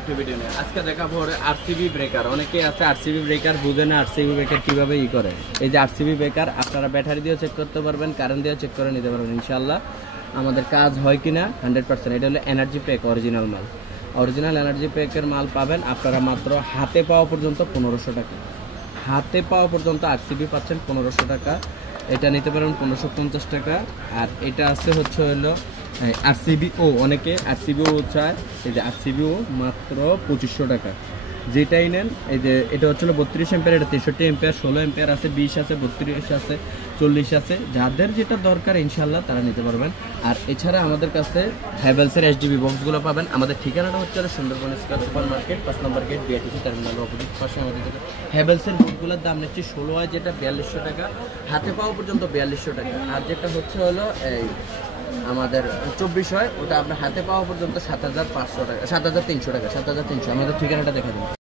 একটা ভিডিও নিয়ে আজকে দেখাবো আরসিবি ব্রেকার। অনেকে আছে আরসিবি ব্রেকার বুঝে না আরসিবি ব্রেকার কিভাবে করে। এই যে আরসিবি ব্রেকার আপনারা ব্যাটারি দিয়েও চেক করতে পারবেন, কারেন্ট দিয়েও চেক করে নিতে পারবেন ইনশাআল্লাহ। আমাদের কাজ হয় কিনা 100%। এটা হলো এনার্জি প্যাক, অরিজিনাল মাল। অরিজিনাল এনার্জি প্যাকের মাল পাবেন আপনারা মাত্র হাতে পাওয়া পর্যন্ত 1500 টাকা। হাতে পাওয়া পর্যন্ত আরসিবি পাচ্ছেন 1500 টাকা। এটা নিতে পারেন 1550 টাকা। আর এটা আছে হলো আরসিবিও, অনেকে আরসিবিও চায়। এই যে আরসিবিও মাত্র 2500 টাকা। যেটাই নেন, এই যে এটা হচ্ছিল 32 এম্পিয়ার, এটা 63 এম্পিয়ার, 16 এম্পিয়ার আছে, 20 আছে, 32 আছে, 40 আছে। যাদের যেটা দরকার ইনশাল্লাহ তারা নিতে পারবেন। আর এছাড়া আমাদের কাছে হ্যাভেলসের এইচডিবি বক্সগুলো পাবেন। আমাদের ঠিকানাটা হচ্ছে সুন্দরবন স্কয়ার সুপার মার্কেট, 5 নম্বর গেট, বিআরটিসি টার্মিনাল অপোজিট পাশে আমাদের হ্যাভেলসের বক্সগুলোর দাম নিচ্ছে 16 হয়, যেটা 4200 টাকা। হাতে পাওয়া পর্যন্ত 4200 টাকা। আর যেটা হলো এই আমাদের 24 হয়, ওটা আপনার হাতে পাওয়া পর্যন্ত 7500 টাকা, 7300 টাকা, 7300। আমাদের ঠিকানাটা দেখা দেবেন।